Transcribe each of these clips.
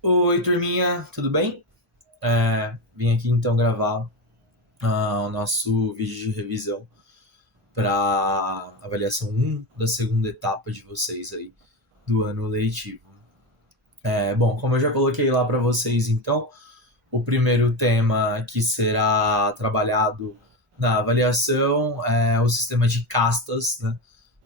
Oi, turminha, tudo bem? Vim aqui então gravar o nosso vídeo de revisão para avaliação um da segunda etapa de vocês aí do ano letivo. Bom, como eu já coloquei lá para vocês, então, o primeiro tema que será trabalhado na avaliação é o sistema de castas, né,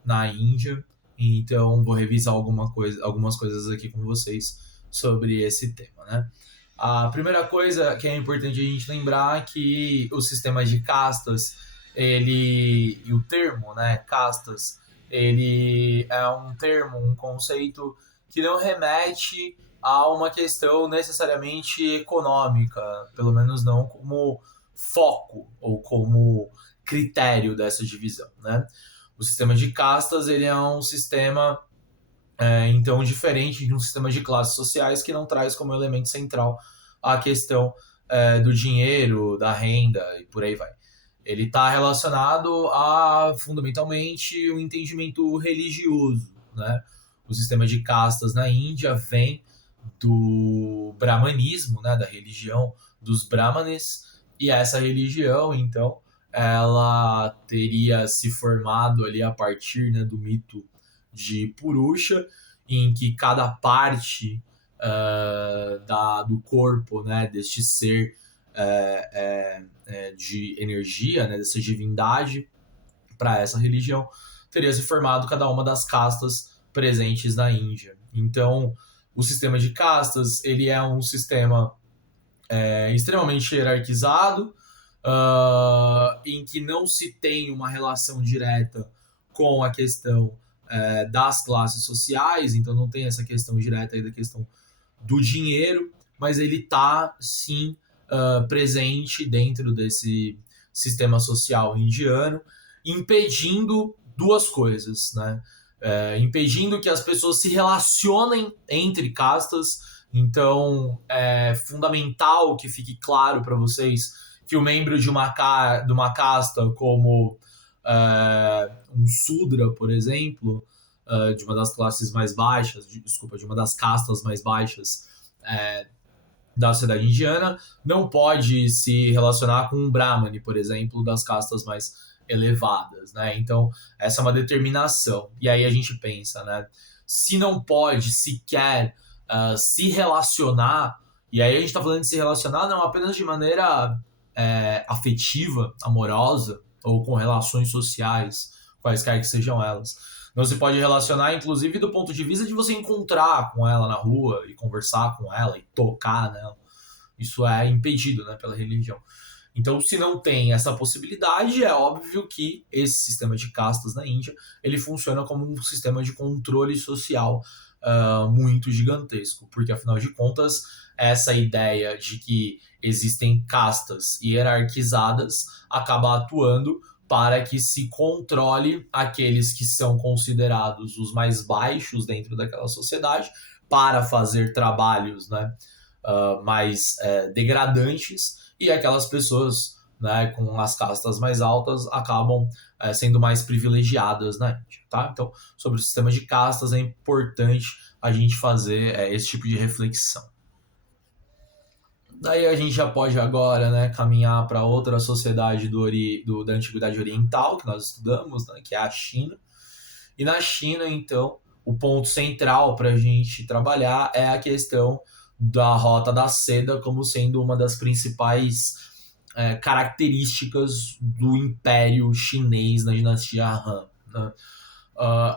na Índia. Então, vou revisar algumas coisas aqui com vocês sobre esse tema, né? A primeira coisa que é importante a gente lembrar é que o sistema de castas, e o termo, né, castas, ele é um termo, um conceito que não remete a uma questão necessariamente econômica, pelo menos não como foco ou como critério dessa divisão, né? O sistema de castas, ele é um sistema então diferente de um sistema de classes sociais que não traz como elemento central a questão do dinheiro, da renda e por aí vai. Ele está relacionado a, fundamentalmente, o entendimento religioso, né? O sistema de castas na Índia vem do brahmanismo, né, da religião dos brahmanes, e essa religião, então, ela teria se formado ali a partir, né, do mito de Purusha, em que cada parte do corpo, né, deste ser de energia, né, dessa divindade, para essa religião, teria se formado cada uma das castas presentes na Índia. Então, o sistema de castas ele é um sistema extremamente hierarquizado, em que não se tem uma relação direta com a questão das classes sociais, então não tem essa questão direta aí da questão do dinheiro, mas ele está sim presente dentro desse sistema social indiano, impedindo duas coisas, né? Impedindo que as pessoas se relacionem entre castas. Então, é fundamental que fique claro para vocês que o membro de uma casta, como um Sudra, por exemplo, de uma das classes mais baixas, de uma das castas mais baixas da sociedade indiana, não pode se relacionar com um Brahmane, por exemplo, das castas mais elevadas, né? Então, essa é uma determinação. E aí a gente pensa, né? Se não pode sequer se relacionar, e aí a gente está falando de se relacionar não apenas de maneira afetiva, amorosa, ou com relações sociais, quaisquer que sejam elas. Não se pode relacionar, inclusive, do ponto de vista de você encontrar com ela na rua e conversar com ela e tocar nela. Isso é impedido, né, pela religião. Então, se não tem essa possibilidade, é óbvio que esse sistema de castas na Índia ele funciona como um sistema de controle social muito gigantesco, porque afinal de contas, essa ideia de que existem castas hierarquizadas acaba atuando para que se controle aqueles que são considerados os mais baixos dentro daquela sociedade para fazer trabalhos, né, mais degradantes, e aquelas pessoas, né, com as castas mais altas acabam sendo mais privilegiadas na Índia, tá? Então, sobre o sistema de castas é importante a gente fazer esse tipo de reflexão. Daí a gente já pode agora, né, caminhar para outra sociedade da Antiguidade Oriental, que nós estudamos, né, que é a China. E na China, então, o ponto central para a gente trabalhar é a questão da Rota da Seda como sendo uma das principais características do Império Chinês na dinastia Han, né?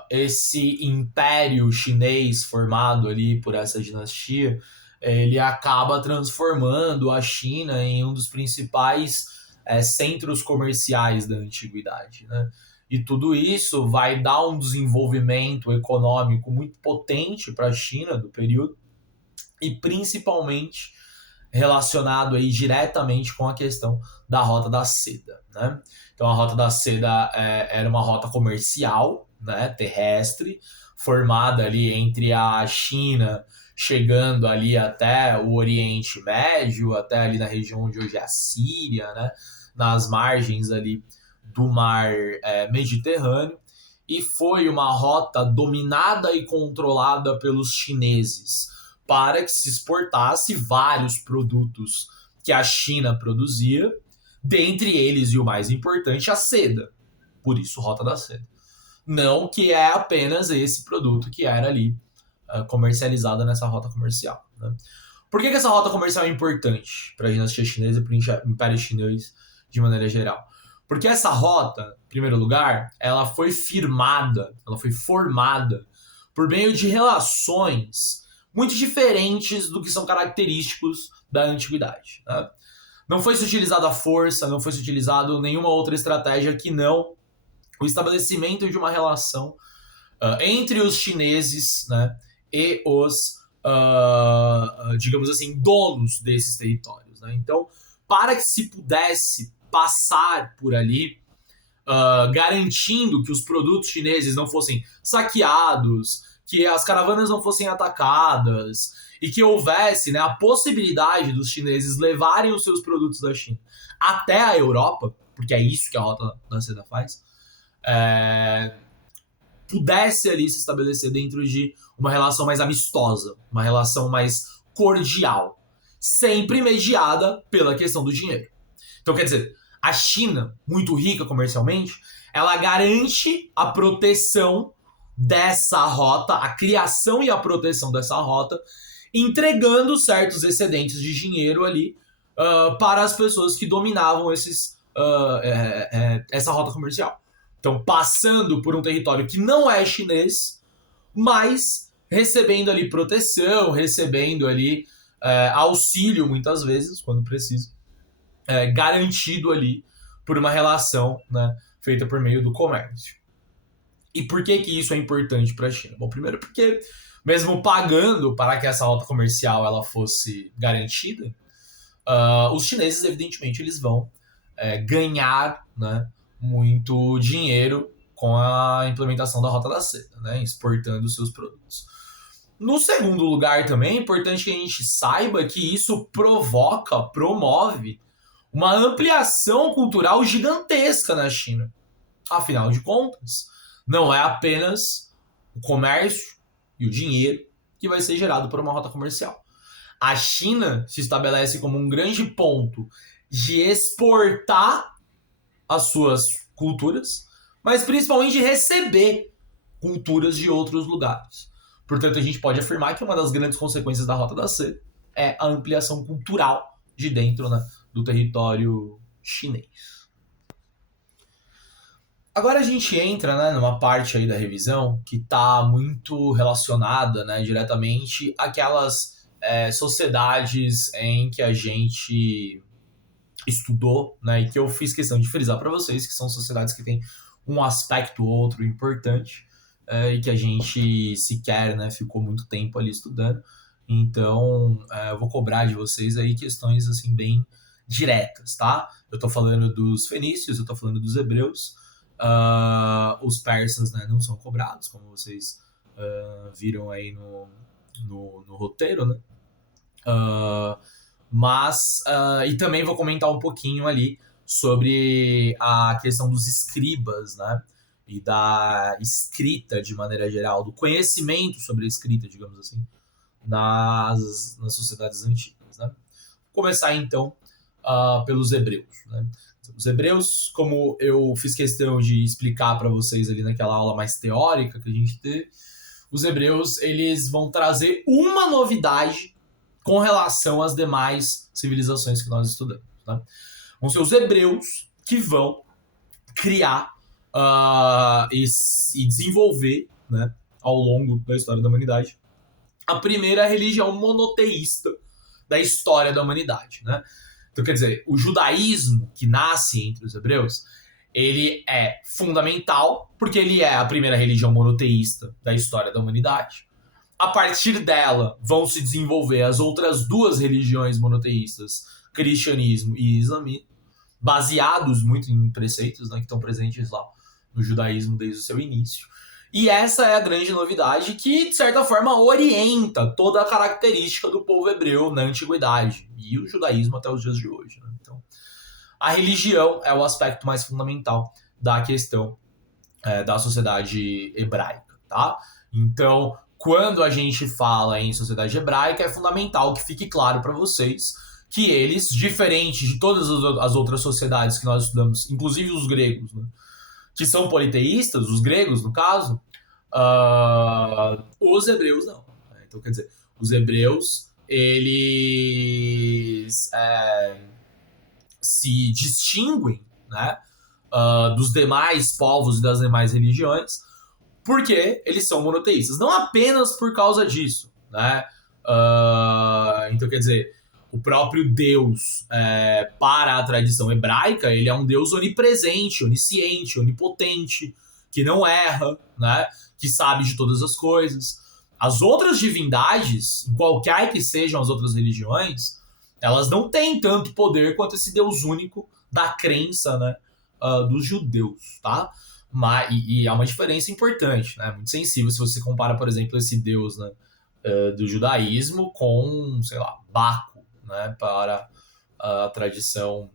Esse Império Chinês formado ali por essa dinastia, ele acaba transformando a China em um dos principais centros comerciais da antiguidade, né? E tudo isso vai dar um desenvolvimento econômico muito potente para a China do período, e principalmente relacionado aí diretamente com a questão da Rota da Seda, né? Então a Rota da Seda era uma rota comercial, né, terrestre, formada ali entre a China, chegando ali até o Oriente Médio, até ali na região onde hoje é a Síria, né, nas margens ali do mar Mediterrâneo, e foi uma rota dominada e controlada pelos chineses para que se exportasse vários produtos que a China produzia, dentre eles, e o mais importante, a seda. Por isso, Rota da Seda. Não que é apenas esse produto que era ali comercializado nessa rota comercial. Né? Por que essa rota comercial é importante para a dinastia chinesa e para o Império Chinês de maneira geral? Porque essa rota, em primeiro lugar, ela foi firmada, ela foi formada por meio de relações muito diferentes do que são característicos da antiguidade. Né? Não foi se utilizada a força, não foi se utilizado nenhuma outra estratégia que não o estabelecimento de uma relação entre os chineses, né, e os, digamos assim, donos desses territórios. Né? Então, para que se pudesse passar por ali, garantindo que os produtos chineses não fossem saqueados, que as caravanas não fossem atacadas e que houvesse, né, a possibilidade dos chineses levarem os seus produtos da China até a Europa, porque é isso que a Rota da Seda faz, pudesse ali se estabelecer dentro de uma relação mais amistosa, uma relação mais cordial, sempre mediada pela questão do dinheiro. Então, quer dizer, a China, muito rica comercialmente, ela garante a proteção dessa rota, a criação e a proteção dessa rota, entregando certos excedentes de dinheiro ali para as pessoas que dominavam essa rota comercial. Então, passando por um território que não é chinês, mas recebendo ali proteção, recebendo ali auxílio, muitas vezes, quando precisa, garantido ali por uma relação, né, feita por meio do comércio. E por que isso é importante para a China? Bom, primeiro porque, mesmo pagando para que essa rota comercial ela fosse garantida, os chineses, evidentemente, eles vão ganhar, né, muito dinheiro com a implementação da Rota da Seda, né, exportando seus produtos. No segundo lugar também, é importante que a gente saiba que isso promove uma ampliação cultural gigantesca na China. Afinal de contas, não é apenas o comércio e o dinheiro que vai ser gerado por uma rota comercial. A China se estabelece como um grande ponto de exportar as suas culturas, mas principalmente de receber culturas de outros lugares. Portanto, a gente pode afirmar que uma das grandes consequências da Rota da Seda é a ampliação cultural de dentro, né, do território chinês. Agora a gente entra, né, numa parte aí da revisão que está muito relacionada, né, diretamente àquelas sociedades em que a gente estudou, né, e que eu fiz questão de frisar para vocês, que são sociedades que têm um aspecto ou outro importante e que a gente sequer, né, ficou muito tempo ali estudando. Então, eu vou cobrar de vocês aí questões assim bem diretas, tá? Eu tô falando dos fenícios, eu tô falando dos hebreus, os persas, né, não são cobrados, como vocês viram aí no roteiro, né? Mas, e também vou comentar um pouquinho ali sobre a questão dos escribas, né? E da escrita de maneira geral, do conhecimento sobre a escrita, digamos assim, nas sociedades antigas, né? Vou começar então pelos hebreus, né? Os hebreus, como eu fiz questão de explicar para vocês ali naquela aula mais teórica que a gente teve, os hebreus eles vão trazer uma novidade com relação às demais civilizações que nós estudamos. Né? Vão ser os hebreus que vão criar e desenvolver, né, ao longo da história da humanidade, a primeira religião monoteísta da história da humanidade. Né? Então, quer dizer, o judaísmo que nasce entre os hebreus, ele é fundamental porque ele é a primeira religião monoteísta da história da humanidade. A partir dela vão se desenvolver as outras duas religiões monoteístas, cristianismo e islamismo, baseados muito em preceitos, né, que estão presentes lá no judaísmo desde o seu início. E essa é a grande novidade que, de certa forma, orienta toda a característica do povo hebreu na antiguidade e o judaísmo até os dias de hoje. Né? Então, a religião é o aspecto mais fundamental da questão da sociedade hebraica. Tá? Então, quando a gente fala em sociedade hebraica, é fundamental que fique claro para vocês que eles, diferente de todas as outras sociedades que nós estudamos, inclusive os gregos, né, que são politeístas, os gregos, no caso, os hebreus não. Então, quer dizer, os hebreus, eles se distinguem, né, dos demais povos e das demais religiões, porque eles são monoteístas. Não apenas por causa disso, né? Então, quer dizer, o próprio Deus, para a tradição hebraica, ele é um Deus onipresente, onisciente, onipotente, que não erra, né? Que sabe de todas as coisas. As outras divindades, qualquer que sejam as outras religiões, elas não têm tanto poder quanto esse Deus único da crença, né, dos judeus, tá? E há uma diferença importante, né? Muito sensível se você compara, por exemplo, esse Deus, né, do judaísmo com, sei lá, Baco, né, para a tradição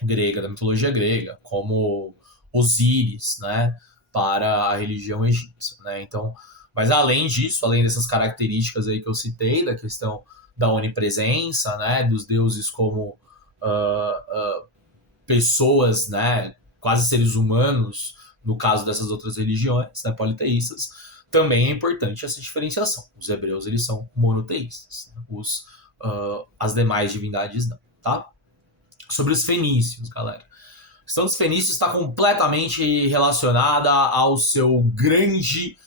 grega, da mitologia grega, como Osíris, né, para a religião egípcia, né? Então, mas além disso, além dessas características aí que eu citei, da questão da onipresença, né, dos deuses como pessoas, né, quase seres humanos, no caso dessas outras religiões, né, politeístas, também é importante essa diferenciação. Os hebreus, eles são monoteístas, né? As demais divindades não, tá? Sobre os fenícios, galera. A questão dos fenícios está completamente relacionada ao seu grande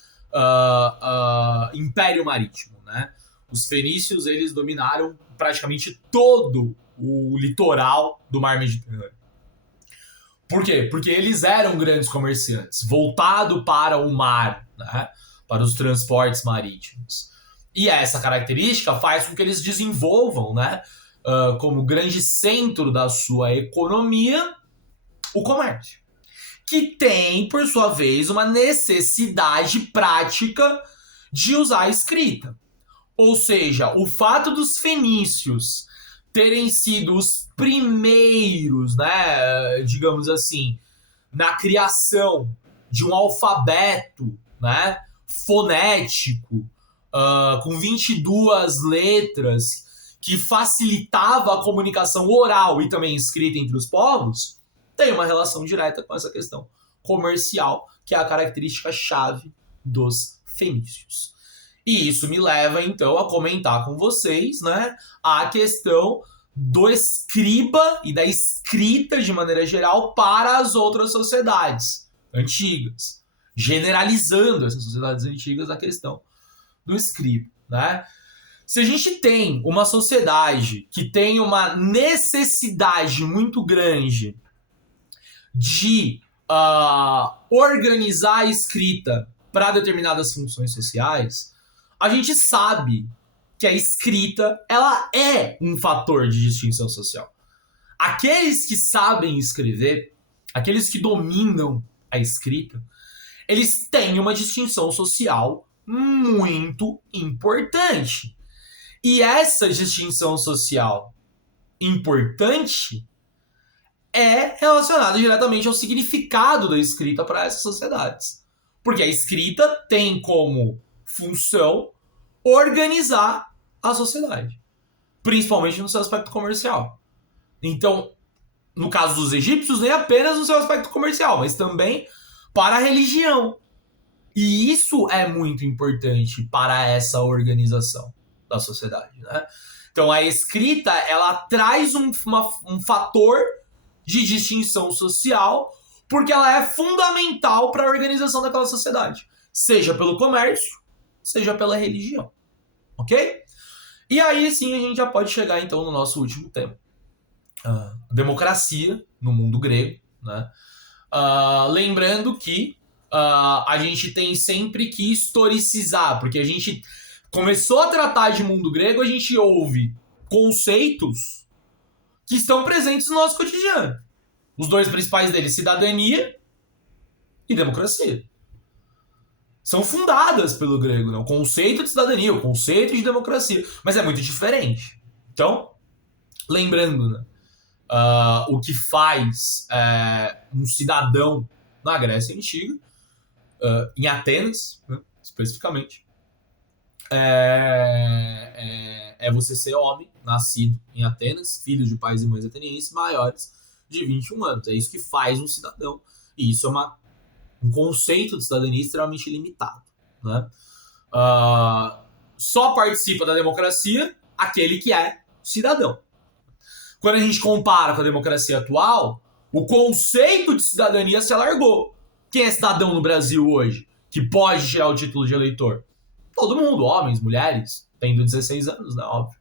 império marítimo, né? Os fenícios, eles dominaram praticamente todo o litoral do Mar Mediterrâneo. Por quê? Porque eles eram grandes comerciantes, voltado para o mar, né? Para os transportes marítimos. E essa característica faz com que eles desenvolvam, né, como grande centro da sua economia, o comércio. Que tem, por sua vez, uma necessidade prática de usar a escrita. Ou seja, o fato dos fenícios terem sido os primeiros, né, digamos assim, na criação de um alfabeto, né, fonético, com 22 letras, que facilitava a comunicação oral e também escrita entre os povos, tem uma relação direta com essa questão comercial, que é a característica-chave dos fenícios. E isso me leva, então, a comentar com vocês, né, a questão do escriba e da escrita, de maneira geral, para as outras sociedades antigas. Generalizando essas sociedades antigas, a questão do escriba, né? Se a gente tem uma sociedade que tem uma necessidade muito grande de organizar a escrita para determinadas funções sociais, a gente sabe que a escrita, ela é um fator de distinção social. Aqueles que sabem escrever, aqueles que dominam a escrita, eles têm uma distinção social muito importante. E essa distinção social importante é relacionada diretamente ao significado da escrita para essas sociedades. Porque a escrita tem como função organizar a sociedade, principalmente no seu aspecto comercial. Então, no caso dos egípcios, nem apenas no seu aspecto comercial, mas também para a religião. E isso é muito importante para essa organização da sociedade, né? Então, a escrita, ela traz um fator de distinção social, porque ela é fundamental para a organização daquela sociedade, seja pelo comércio, seja pela religião, ok? E aí sim a gente já pode chegar então no nosso último tema, democracia no mundo grego, né? Lembrando que a gente tem sempre que historicizar, porque a gente começou a tratar de mundo grego, a gente ouve conceitos que estão presentes no nosso cotidiano. Os dois principais deles, cidadania e democracia. São fundadas pelo grego, né? O conceito de cidadania, o conceito de democracia, mas é muito diferente. Então, lembrando, né, o que faz um cidadão na Grécia Antiga, em Atenas, né, especificamente, é você ser homem, nascido em Atenas, filho de pais e mães atenienses maiores de 21 anos. É isso que faz um cidadão. E isso é um conceito de cidadania extremamente limitado. Né? Uh, só participa da democracia aquele que é cidadão. Quando a gente compara com a democracia atual, o conceito de cidadania se alargou. Quem é cidadão no Brasil hoje que pode tirar o título de eleitor? Todo mundo, homens, mulheres, tendo 16 anos, né, óbvio.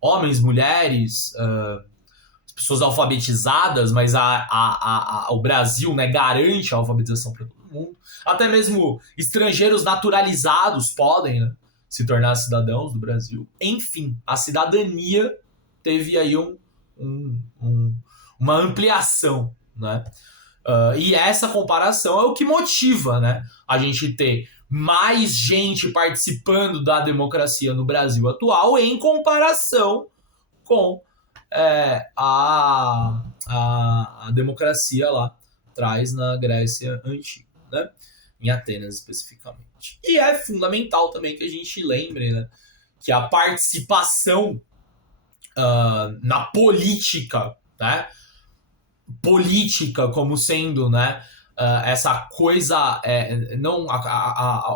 Homens, mulheres, pessoas alfabetizadas, mas o Brasil, né, garante a alfabetização para todo mundo. Até mesmo estrangeiros naturalizados podem, né, se tornar cidadãos do Brasil. Enfim, a cidadania teve aí uma ampliação, né? E essa comparação é o que motiva, né, a gente ter mais gente participando da democracia no Brasil atual em comparação com a democracia lá atrás na Grécia Antiga, né? Em Atenas especificamente. E é fundamental também que a gente lembre, né, que a participação na política, né? Política como sendo, né, essa coisa, não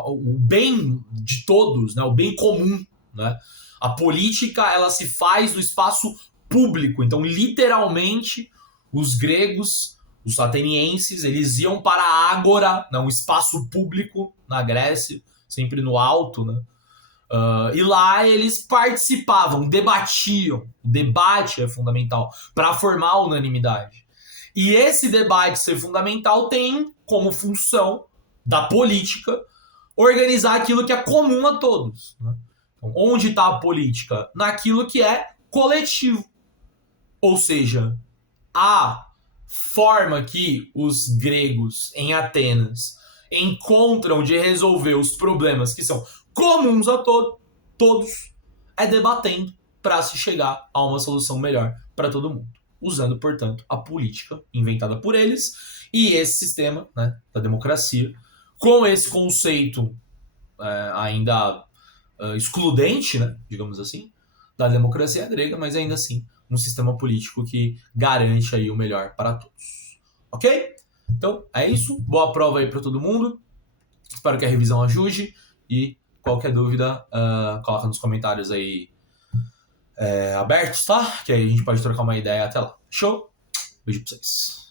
o bem de todos, né, o bem comum, né? A política, ela se faz no espaço público. Então, literalmente, os gregos, os atenienses, eles iam para a ágora, né, um espaço público na Grécia, sempre no alto, né? E lá eles participavam, debatiam. O debate é fundamental para formar a unanimidade. E esse debate ser fundamental tem como função da política organizar aquilo que é comum a todos. Né? Então, onde está a política? Naquilo que é coletivo. Ou seja, a forma que os gregos em Atenas encontram de resolver os problemas que são comuns a todos é debatendo para se chegar a uma solução melhor para todo mundo, usando, portanto, a política inventada por eles e esse sistema, né, da democracia, com esse conceito ainda excludente, né, digamos assim, da democracia grega, mas ainda assim um sistema político que garante aí o melhor para todos. Ok? Então, é isso. Boa prova aí para todo mundo. Espero que a revisão ajude e qualquer dúvida, coloca nos comentários aí abertos, tá? Que aí a gente pode trocar uma ideia até lá. Show? Beijo pra vocês.